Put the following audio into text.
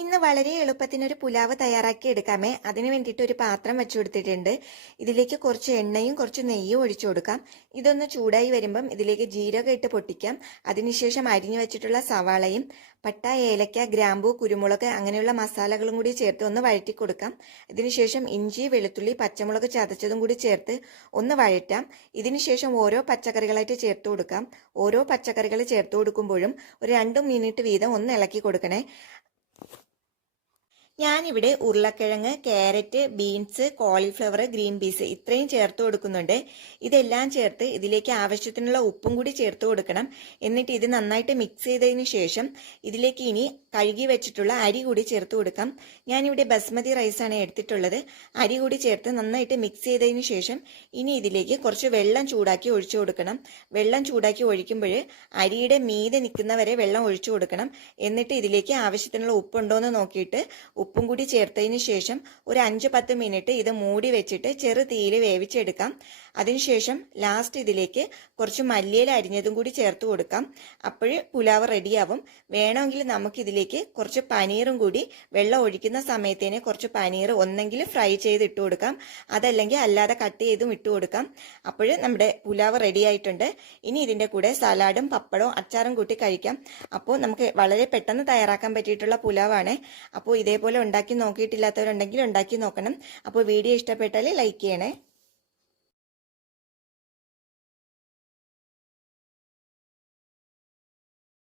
ഇന്ന് വളരെ എളുപ്പത്തിനൊരു പുലാവ് തയ്യാറാക്കി എടുക്കാമേ. അതിന് വേണ്ടിയിട്ട് ഒരു പാത്രം വെച്ചു കൊടുത്തിട്ടുണ്ട്. ഇതിലേക്ക് കുറച്ച് എണ്ണയും കുറച്ച് നെയ്യും ഒഴിച്ചു കൊടുക്കാം. ഇതൊന്ന് ചൂടായി വരുമ്പം ഇതിലേക്ക് ജീരകം ഇട്ട് പൊട്ടിക്കാം. അതിനുശേഷം അരിഞ്ഞു വെച്ചിട്ടുള്ള സവാളയും പട്ട, ഏലക്ക, ഗ്രാമ്പൂ, കുരുമുളക് അങ്ങനെയുള്ള മസാലകളും കൂടി ചേർത്ത് ഒന്ന് വഴറ്റി കൊടുക്കാം. ഇതിനുശേഷം ഇഞ്ചി, വെളുത്തുള്ളി, പച്ചമുളക് ചതച്ചതും കൂടി ചേർത്ത് ഒന്ന് വഴറ്റാം. ഇതിനുശേഷം ഓരോ പച്ചക്കറികളായിട്ട് ചേർത്ത് കൊടുക്കാം. ഓരോ പച്ചക്കറികൾ ചേർത്ത് കൊടുക്കുമ്പോഴും ഒരു 2 മിനിറ്റ് വീതം ഒന്ന് ഇളക്കി കൊടുക്കണേ. ഞാനിവിടെ ഉരുളക്കിഴങ്ങ്, carrot, beans, cauliflower, green peas ഇത്രയും ചേർത്ത് കൊടുക്കുന്നുണ്ട്. ഇതെല്ലാം ചേർത്ത് ഇതിലേക്ക് ആവശ്യത്തിനുള്ള ഉപ്പും കൂടി ചേർത്ത് കൊടുക്കണം. എന്നിട്ട് ഇത് നന്നായിട്ട് മിക്സ് ചെയ്തതിന് ശേഷം ഇതിലേക്ക് ഇനി കഴുകി വെച്ചിട്ടുള്ള അരി കൂടി ചേർത്ത് കൊടുക്കാം. ഞാനിവിടെ ബസ്മതി റൈസാണ് എടുത്തിട്ടുള്ളത്. അരി കൂടി ചേർത്ത് നന്നായിട്ട് മിക്സ് ചെയ്തതിന് ശേഷം ഇനി ഇതിലേക്ക് കുറച്ച് വെള്ളം ചൂടാക്കി ഒഴിച്ചു കൊടുക്കണം. വെള്ളം ചൂടാക്കി ഒഴിക്കുമ്പോൾ അരിയുടെ മീതെ നിൽക്കുന്നവരെ വെള്ളം ഒഴിച്ചു കൊടുക്കണം. എന്നിട്ട് ഇതിലേക്ക് ആവശ്യത്തിനുള്ള ഉപ്പുണ്ടോ എന്ന് നോക്കിയിട്ട് ഉപ്പും കൂടി ചേർത്തതിന് ശേഷം ഒരു 5-10 മിനിറ്റ് ഇത് മൂടി വെച്ചിട്ട് ചെറു തീയിൽ വേവിച്ചെടുക്കാം. അതിനുശേഷം ലാസ്റ്റ് ഇതിലേക്ക് കുറച്ച് മല്ലിയില അരിഞ്ഞതും കൂടി ചേർത്ത് കൊടുക്കാം. അപ്പോൾ പുലാവ് റെഡിയാവും. വേണമെങ്കിൽ നമുക്കിതിലേക്ക് കുറച്ച് പനീറും കൂടി വെള്ളം ഒഴിക്കുന്ന സമയത്തേനെ കുറച്ച് പനീർ ഒന്നെങ്കിൽ ഫ്രൈ ചെയ്ത് ഇട്ട് കൊടുക്കാം, അതല്ലെങ്കിൽ അല്ലാതെ കട്ട് ചെയ്തും ഇട്ട് കൊടുക്കാം. അപ്പോൾ നമ്മുടെ പുലാവ് റെഡി ആയിട്ടുണ്ട്. ഇനി ഇതിൻ്റെ കൂടെ സലാഡും പപ്പടവും അച്ചാറും കൂട്ടി കഴിക്കാം. അപ്പോൾ നമുക്ക് വളരെ പെട്ടെന്ന് തയ്യാറാക്കാൻ പറ്റിയിട്ടുള്ള പുലാവാണ്. അപ്പോൾ ഇതേപോലെ ഉണ്ടാക്കി നോക്കിയിട്ടില്ലാത്തവരുണ്ടെങ്കിൽ ഉണ്ടാക്കി നോക്കണം. അപ്പോൾ വീഡിയോ ഇഷ്ടപ്പെട്ടാൽ ലൈക്ക് ചെയ്യണേ.